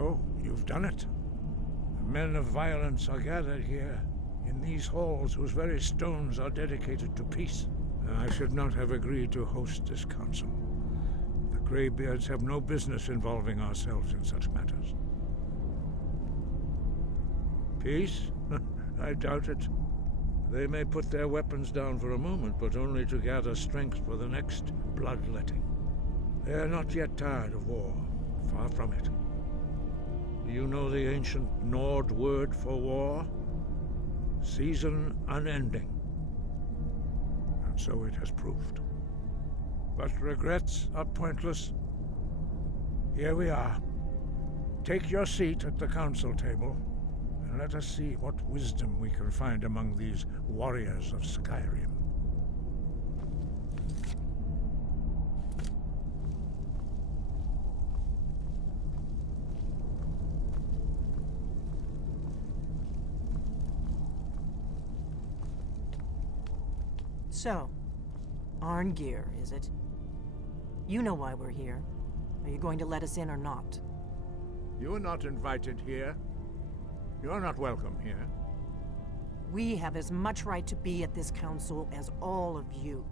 So, you've done it. The men of violence are gathered here, in these halls whose very stones are dedicated to peace. I should not have agreed to host this council. The Greybeards have no business involving ourselves in such matters. Peace? I doubt it. They may put their weapons down for a moment, but only to gather strength for the next bloodletting. They are not yet tired of war. Far from it. Do you know the ancient Nord word for war? Season unending. And so it has proved. But regrets are pointless. Here we are. Take your seat at the council table, and let us see what wisdom we can find among these warriors of Skyrim. So, Arngeir, is it? You know why we're here. Are you going to let us in or not? You are not invited here. You are not welcome here. We have as much right to be at this council as all of you.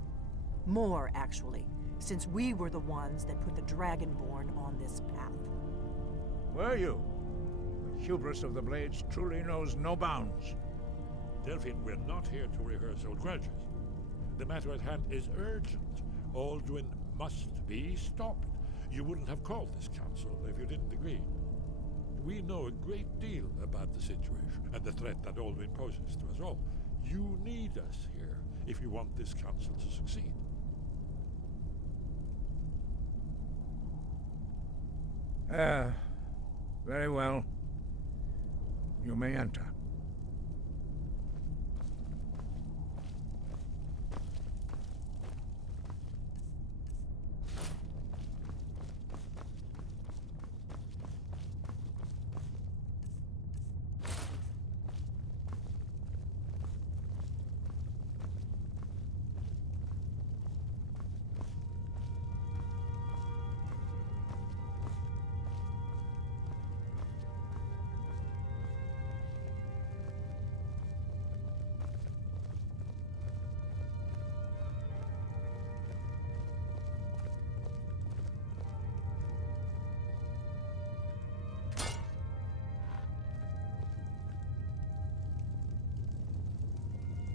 More, actually, since we were the ones that put the Dragonborn on this path. Were you? The hubris of the Blades truly knows no bounds. Delphine, we're not here to rehearse old grudges. The matter at hand is urgent. Alduin must be stopped. You wouldn't have called this council if you didn't agree. We know a great deal about the situation and the threat that Alduin poses to us all. You need us here if you want this council to succeed. Very well. You may enter.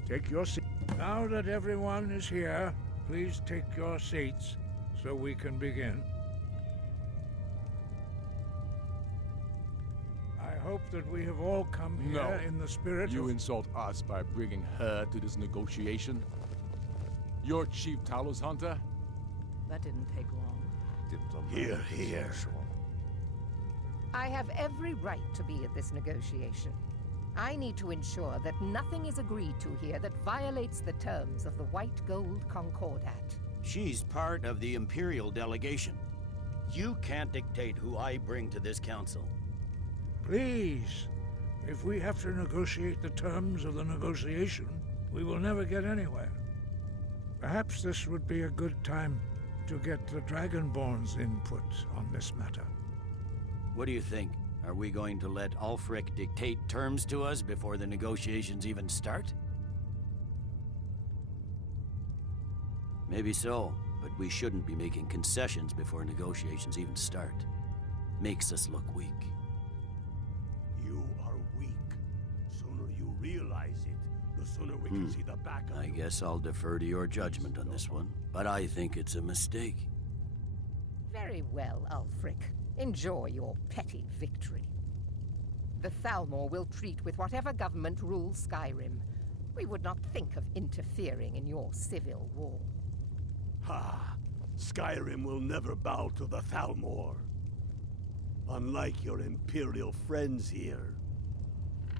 Take your seat. Now that everyone is here, please take your seats so we can begin. I hope that we have all come here in the spirit You insult us by bringing her to this negotiation? You're Chief Talos Hunter? That didn't take long. Here, here. I have every right to be at this negotiation. I need to ensure that nothing is agreed to here that violates the terms of the White Gold Concordat. She's part of the Imperial delegation. You can't dictate who I bring to this council. Please, if we have to negotiate the terms of the negotiation, we will never get anywhere. Perhaps this would be a good time to get the Dragonborn's input on this matter. What do you think? Are we going to let Ulfric dictate terms to us before the negotiations even start? Maybe so, but we shouldn't be making concessions before negotiations even start. Makes us look weak. You are weak. Sooner you realize it, the sooner we can see the back of I you. guess I'll defer to your judgment on this one, but I think it's a mistake. Very well, Ulfric. Enjoy your petty victory. The Thalmor will treat with whatever government rules Skyrim. We would not think of interfering in your civil war. Ha! Skyrim will never bow to the Thalmor. Unlike your Imperial friends here.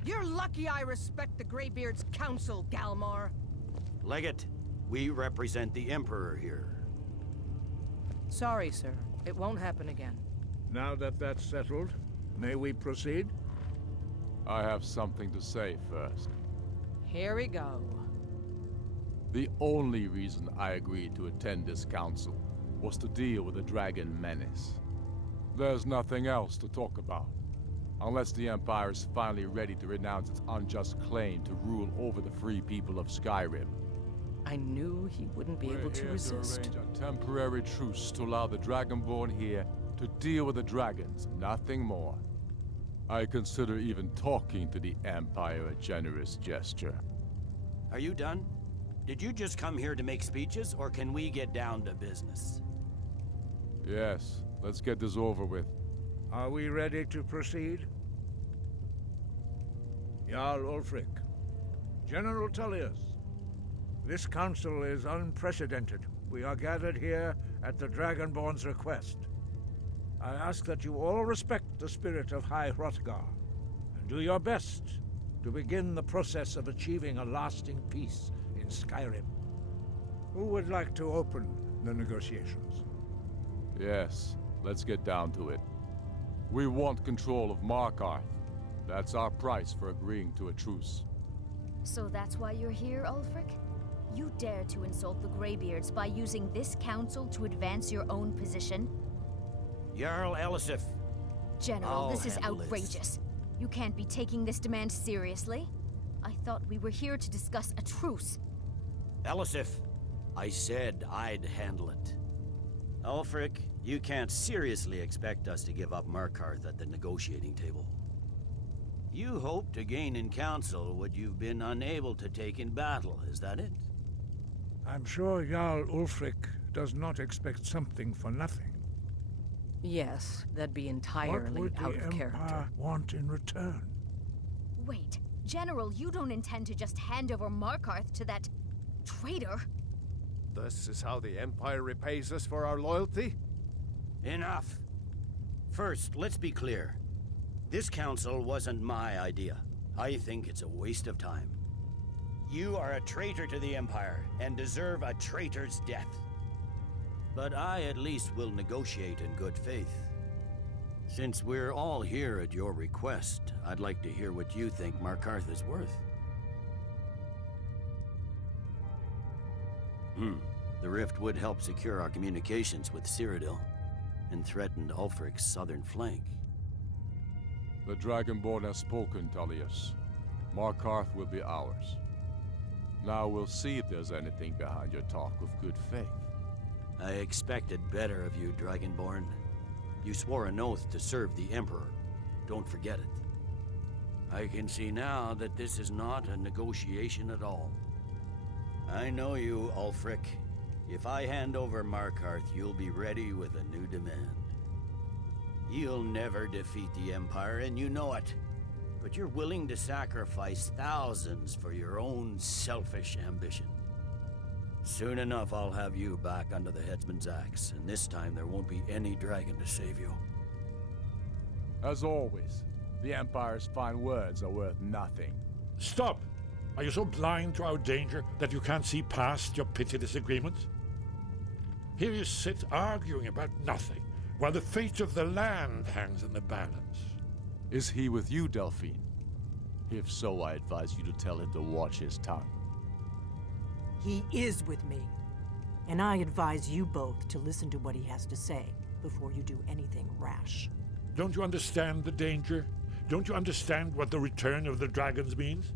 You're lucky I respect the Greybeard's council, Galmar. Legate, we represent the Emperor here. Sorry, sir. It won't happen again. Now that that's settled, may we proceed? I have something to say first. Here we go. The only reason I agreed to attend this council was to deal with the dragon menace. There's nothing else to talk about. Unless the Empire is finally ready to renounce its unjust claim to rule over the free people of Skyrim. I knew he wouldn't be able to resist. To arrange a temporary truce to allow the Dragonborn here to deal with the dragons, nothing more. I consider even talking to the Empire a generous gesture. Are you done? Did you just come here to make speeches, or can we get down to business? Yes, let's get this over with. Are we ready to proceed? Jarl Ulfric, General Tullius, this council is unprecedented. We are gathered here at the Dragonborn's request. I ask that you all respect the spirit of High Hrothgar, and do your best to begin the process of achieving a lasting peace in Skyrim. Who would like to open the negotiations? Yes, let's get down to it. We want control of Markarth. That's our price for agreeing to a truce. So that's why you're here, Ulfric? You dare to insult the Greybeards by using this council to advance your own position? Jarl Elisif. General, this is handle outrageous. this. You can't be taking this demand seriously. I thought we were here to discuss a truce. Elisif, I said I'd handle it. Ulfric, you can't seriously expect us to give up Markarth at the negotiating table. You hope to gain in council what you've been unable to take in battle, is that it? I'm sure Jarl Ulfric does not expect something for nothing. Yes, that'd be What entirely would out the of character. Empire want in return? Wait, General, you don't intend to just hand over Markarth to that traitor? This is how the Empire repays us for our loyalty? Enough. First, let's be clear. This council wasn't my idea. I think it's a waste of time. You are a traitor to the Empire and deserve a traitor's death. But I at least will negotiate in good faith. Since we're all here at your request, I'd like to hear what you think Markarth is worth. The rift would help secure our communications with Cyrodiil and threatened Ulfric's southern flank. The Dragonborn has spoken, Tullius. Markarth will be ours. Now we'll see if there's anything behind your talk of good faith. I expected better of you, Dragonborn. You swore an oath to serve the Emperor. Don't forget it. I can see now that this is not a negotiation at all. I know you, Ulfric. If I hand over Markarth, you'll be ready with a new demand. You'll never defeat the Empire, and you know it. But you're willing to sacrifice thousands for your own selfish ambition. Soon enough, I'll have you back under the headsman's axe, and this time there won't be any dragon to save you. As always, the Empire's fine words are worth nothing. Stop! Are you so blind to our danger that you can't see past your petty disagreements? Here you sit arguing about nothing, while the fate of the land hangs in the balance. Is he with you, Delphine? If so, I advise you to tell him to watch his tongue. He is with me. And I advise you both to listen to what he has to say before you do anything rash. Don't you understand the danger? Don't you understand what the return of the dragons means?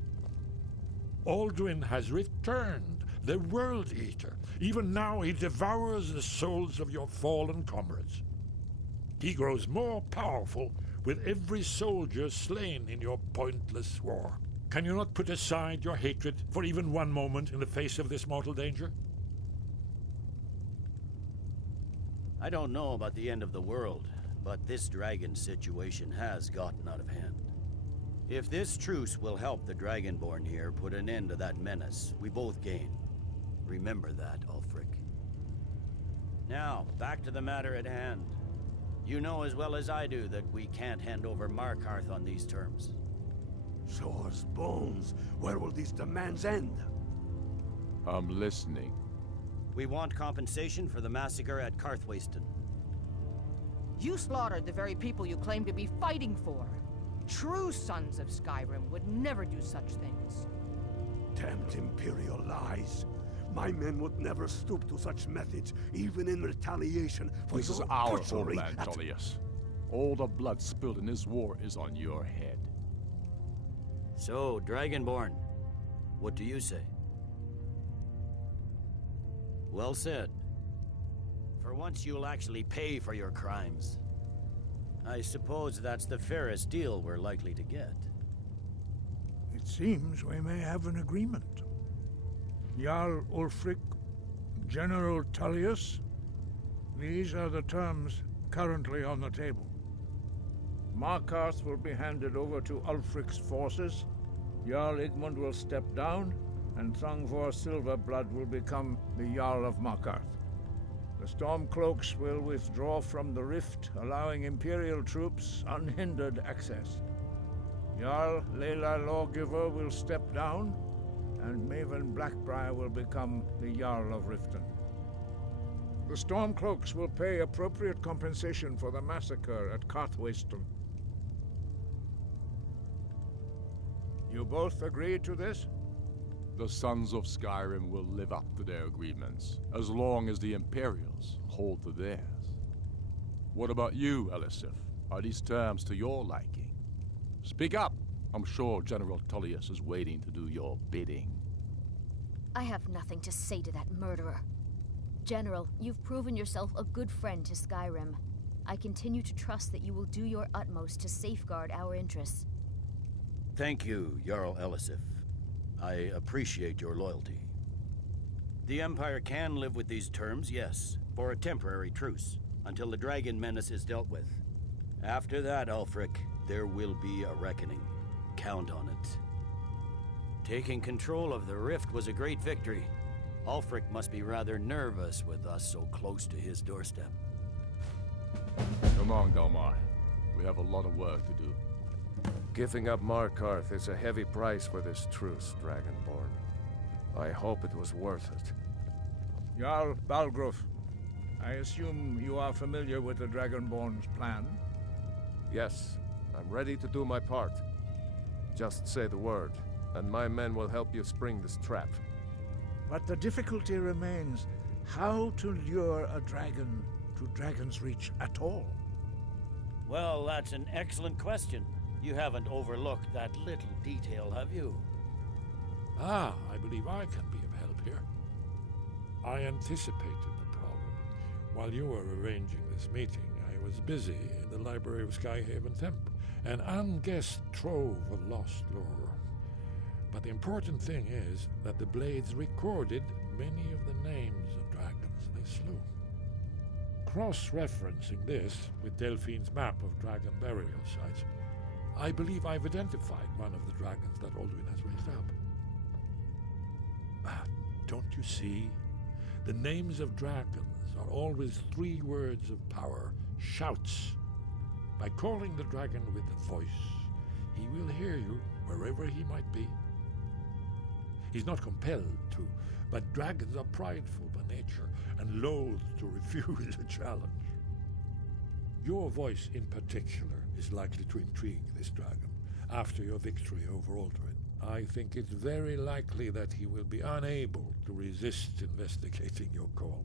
Alduin has returned, the World Eater. Even now he devours the souls of your fallen comrades. He grows more powerful with every soldier slain in your pointless war. Can you not put aside your hatred for even one moment in the face of this mortal danger? I don't know about the end of the world, but this dragon situation has gotten out of hand. If this truce will help the Dragonborn here put an end to that menace, we both gain. Remember that, Ulfric. Now, back to the matter at hand. You know as well as I do that we can't hand over Markarth on these terms. Shores, bones, where will these demands end? I'm listening. We want compensation for the massacre at Karthwasten. You slaughtered the very people you claim to be fighting for. True sons of Skyrim would never do such things. Damned Imperial lies. My men would never stoop to such methods, even in retaliation for This is your our butchery homeland, at... Tullius. All the blood spilled in this war is on your head. So, Dragonborn, what do you say? Well said. For once you'll actually pay for your crimes. I suppose that's the fairest deal we're likely to get. It seems we may have an agreement. Jarl Ulfric, General Tullius, these are the terms currently on the table. Markarth will be handed over to Ulfric's forces, Jarl Igmund will step down, and Thongvor Silverblood will become the Jarl of Markarth. The Stormcloaks will withdraw from the rift, allowing Imperial troops unhindered access. Jarl Layla Lawgiver will step down, and Maven Blackbriar will become the Jarl of Riften. The Stormcloaks will pay appropriate compensation for the massacre at Carthwayston. You both agree to this? The Sons of Skyrim will live up to their agreements, as long as the Imperials hold to theirs. What about you, Elisif? Are these terms to your liking? Speak up! I'm sure General Tullius is waiting to do your bidding. I have nothing to say to that murderer. General, you've proven yourself a good friend to Skyrim. I continue to trust that you will do your utmost to safeguard our interests. Thank you, Jarl Elisif. I appreciate your loyalty. The Empire can live with these terms, yes, for a temporary truce, until the dragon menace is dealt with. After that, Ulfric, there will be a reckoning. Count on it. Taking control of the Rift was a great victory. Ulfric must be rather nervous with us so close to his doorstep. Come on, Galmar. We have a lot of work to do. Giving up Markarth is a heavy price for this truce, Dragonborn. I hope it was worth it. Jarl Balgruf, I assume you are familiar with the Dragonborn's plan? Yes, I'm ready to do my part. Just say the word, and my men will help you spring this trap. But the difficulty remains how to lure a dragon to Dragon's Reach at all. Well, that's an excellent question. You haven't overlooked that little detail, have you? Ah, I believe I can be of help here. I anticipated the problem. While you were arranging this meeting, I was busy in the library of Skyhaven Temple, an unguessed trove of lost lore. But the important thing is that the Blades recorded many of the names of dragons they slew. Cross-referencing this with Delphine's map of dragon burial sites, I believe I've identified one of the dragons that Alduin has raised up. Don't you see? The names of dragons are always 3 words of power, shouts. By calling the dragon with a voice, he will hear you wherever he might be. He's not compelled to, but dragons are prideful by nature and loath to refuse a challenge. Your voice in particular is likely to intrigue this dragon after your victory over Alduin. I think it's very likely that he will be unable to resist investigating your call.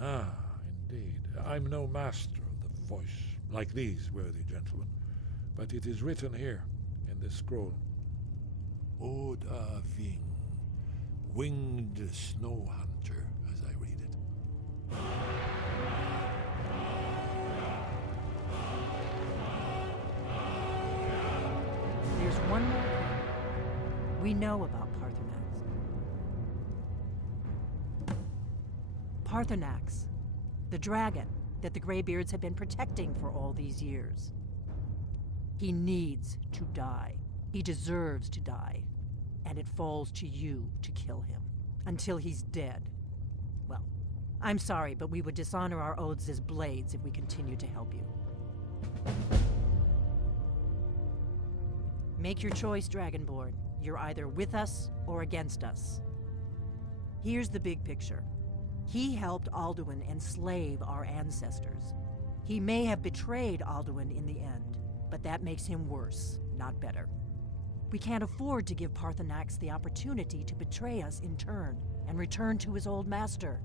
Ah, indeed. I'm no master of the voice, like these worthy gentlemen, but it is written here in this scroll. Oda Ving, winged snow hunter, as I read it. There's one more thing we know about Paarthurnax. Paarthurnax, the dragon that the Greybeards have been protecting for all these years. He needs to die. He deserves to die. And it falls to you to kill him. Until he's dead. Well, I'm sorry, but we would dishonor our oaths as Blades if we continue to help you. Make your choice, Dragonborn. You're either with us or against us. Here's the big picture. He helped Alduin enslave our ancestors. He may have betrayed Alduin in the end, but that makes him worse, not better. We can't afford to give Paarthurnax the opportunity to betray us in turn and return to his old master.